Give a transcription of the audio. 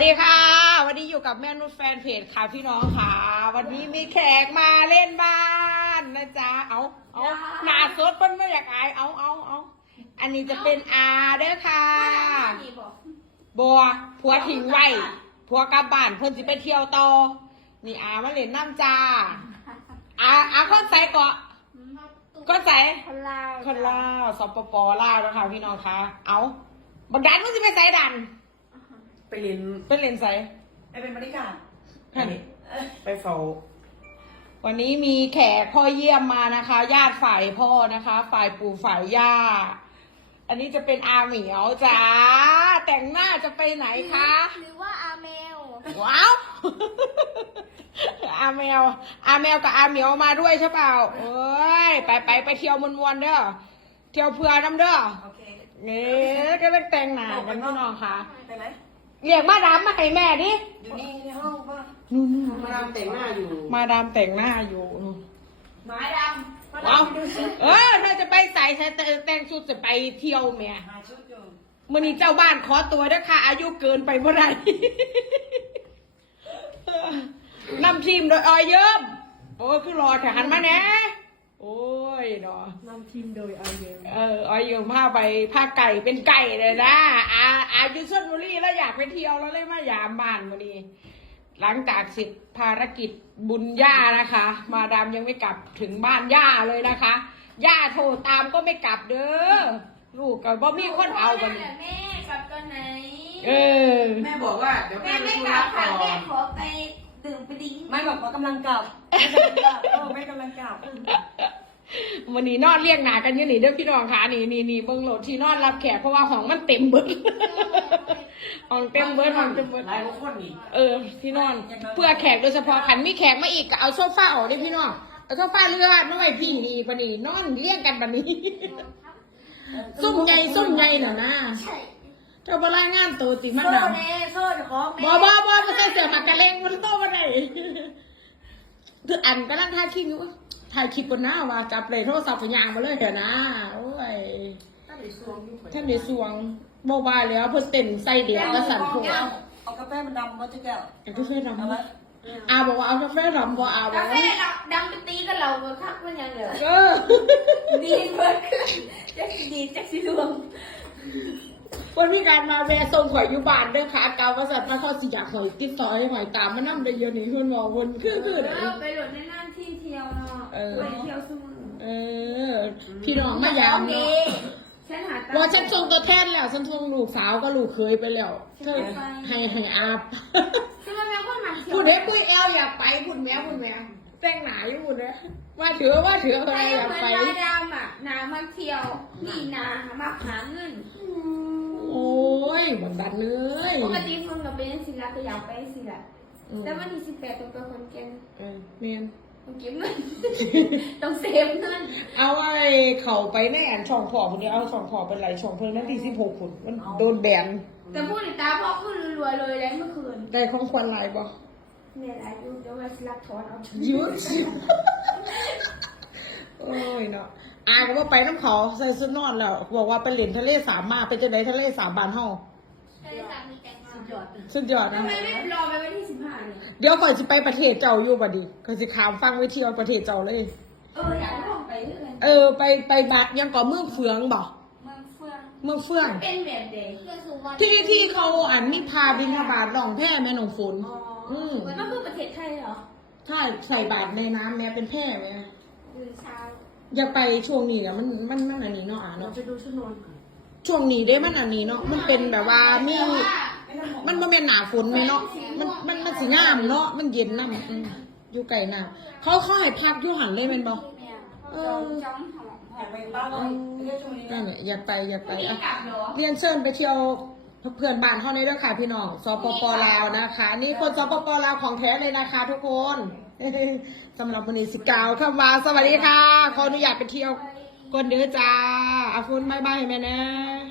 ดีค่ะวันนี้อยู่กับแม่นุชแฟนเพจค่ะพี่น้องค่ะวันนี้มีแขกมาเล่นบ้านนะจ๊ะเอาหน้าสดเพิ่นไม่อยากอายเอาอันนี้จะเป็นอาเด้อค่ะบัวผัวทิ้งไว้ผัวกลับบ้านเพิ่นสิไปเที่ยวต่อนี่อามาเล่นน้ำจ้าอาคนใส่เกาะคนใส่คนลาวสปปลาวนะคะพี่น้องค่ะเอาบักดันมันสิไปใส่ดันไปเรียนไซไปเป็นบริการไปเฝ้าวันนี้มีแขกพ่อเยี่ยมมานะคะญาติฝ่ายพ่อนะคะฝ่ายปู่ฝ่ายย่าอันนี้จะเป็นอาเหมียวจ้าแต่งหน้าจะไปไหนคะหรือว่าอาเมลว้าวอาแมวกับอาเหมียวมาด้วยใช่เปล่าเอ้ยไปเที่ยวมวนๆเด้อเที่ยวเพื่อน้ำเด้อเนี่ยก็ต้องแต่งหน้ากันพี่น้องค่ะไปไหมเรียกมาดามมาให้แม่ดิอยู่นี่ในห้องป่ะนู่นมาดามแต่งหน้าอยู่มาดำว้าวถ้าจะไปใส่แต่งชุดจะไปเที่ยวแม่ชุดอยู่มื่อนี้เจ้าบ้านขอตัวด้วยค่ะอายุเกินไปเมื่อไรนำทีมโดยออยเยิ้มโอ้คือรอแถหันมาแน่โอ้ยเนาะนำทีมโดยออยเยิ้มออยเยิ้มพาไปพาไก่เป็นไก่เลยนะอายุชลบุรีแล้วอยากไปเที่ยวแล้วเลยมายามบ้านมื่อนี้หลังจากเสร็จภารกิจบุญย่านะคะมาดามยังไม่กลับถึงบ้านย่าเลยนะคะย่าโทรตามก็ไม่กลับเด้อลูกกับบ่มีคนเอากันแม่กลับตอนไหนแม่บอกว่าเดี๋ยวแม่ไม่กลับค่ะแม่ขอไปดื่มไปดิ้งไม่บอกว่ากำลังกลับไม่กำลังกลับวันนี้นอนเรียกหนากันอยู่นี่เด้อพี่น้องค่ะนี่เบิ้งโหลดที่นอนรับแขกเพราะว่าห้องมันเต็มเบิดห้องเต็มเบิดหลายคนนี่ที่นอนเพื่อแขกโดยเฉพาะขันมีแขกมาอีกก็เอาโซฟาออกได้พี่น้องเอาโซฟาเลื่อนน้อยพี่นี่ปะนี่นอนเรียกกันปะนี้ซุ่มใหญ่น่ะนะเจ้าบรายงานตัวติมันดำโซ่จะของบ่ไม่ใช่เสือหมากกระเลงมันโตมาไหนคืออันก็นั่งถ่ายคลิปอยู่ถ่ายคลิปบนหน้าว่าจับเลยโทรศัพท์ไปยางมาเลยเถอะนะโอ้ยท่านในสวงโมบายแล้วเพื่อเต้นไส้เดียวกระสันพวกเอากาแฟมันดำมาจะแก้วกาแฟดำบอกว่าเอากาแฟดำบอกกาแฟดำไปตีกันเราเมื่อคักมันยังเหลือดีเบิร์ดจักสีดวงวันมีการมาแวะส่งข่อยอยู่บ้านเด้อค่ะเกากษัตริย์พระข้อสิอยากข่อยติดต่อให้ข่อยตามมานั่งได้เยอะนี่คุณหมอวนคือไปหลดในนั่นที่เที่ยวเนาะไปเที่ยวซุ่มพี่น้องมายามเนาะว่าฉันส่งตัวแทนแล้วฉันส่งลูกสาวก็ลูกเคยไปแล้วเธอให้อาบพูดเด็กพูดแอลอยากไปพูดแมวแต่งหนาอยู่พูดเลยว่าถืออะไรอยากไปมาดามอ่ะนามาเที่ยวนี่นามาหาเงินโอ้ยบันดันเลยปกติคนเราเป็นศิลาก็อยากไปศิลาแต่วันที่18ต้องไปคนเก่งเมียนต้องเก็บเงินต้องเซฟเงินเอาไอ้เข่าไปแม่อันช่องพอคนนี้เอาช่องพอเป็นไรช่องเพิ่งนั่นที่16คนมันโดนแบนแต่พูดในตาพ่อขึ้นรัวเลยแล้วเมื่อคืนได้ของควันลายบ่เนี่ยอายุเดี๋ยวว่าศิลาถอนเอายุดโอ้ยเนาะก็ว่าไปน้ำเขาใส่ชุดนอนแล้วบอกว่าไปเล่นทะเลสาบมาไปจะไหนทะเลสาบบานเฮาสุดยอดนะทำไมไม่รอไปวันที่15เนี่ยเดี๋ยวก่อนจะไปประเทศเจ้าอยู่บ่ดีก่อนจะข้ามฟังไปเที่ยวประเทศเจ้าเลยอยากลองไปเลยไปบัดยังก่อเมืองเฟืองบ่เมืองเฟืองเป็นแบบเด็กที่เขามีพาบิณฑบาตหนองแพแม่หนองฝนมันก็คือประเทศไทยเหรอใช่ใส่บาตรในน้ำแม่เป็นแพแม่อยากไปช่วงนี้อ่ะมันอันนี้เนาะเนาะไปดูชุดนอนช่วงนี้ได้มันอันนี้เนาะมันเป็นแบบว่ามีมันบ่แม่นหนาฝนไหมเนาะมันสิงามเนาะมันเย็นน้ำอยู่ไกลน้ำเขาให้พักอยู่หันเลยเป็นบ่นั่นแหละอยากไปเรียนเชิญไปเที่ยวเพื่อนบ้านเขาในเรื่องค่ะพี่น้องสปปลาวนะคะนี่คนสปปลาวของแท้เลยนะคะทุกคนสำหรับวันนี้19คำว่าสวัสดีค่ะขออนุญาตไปเที่ยวก่อนเด้อจ้าอาฟุนบายแม่นะ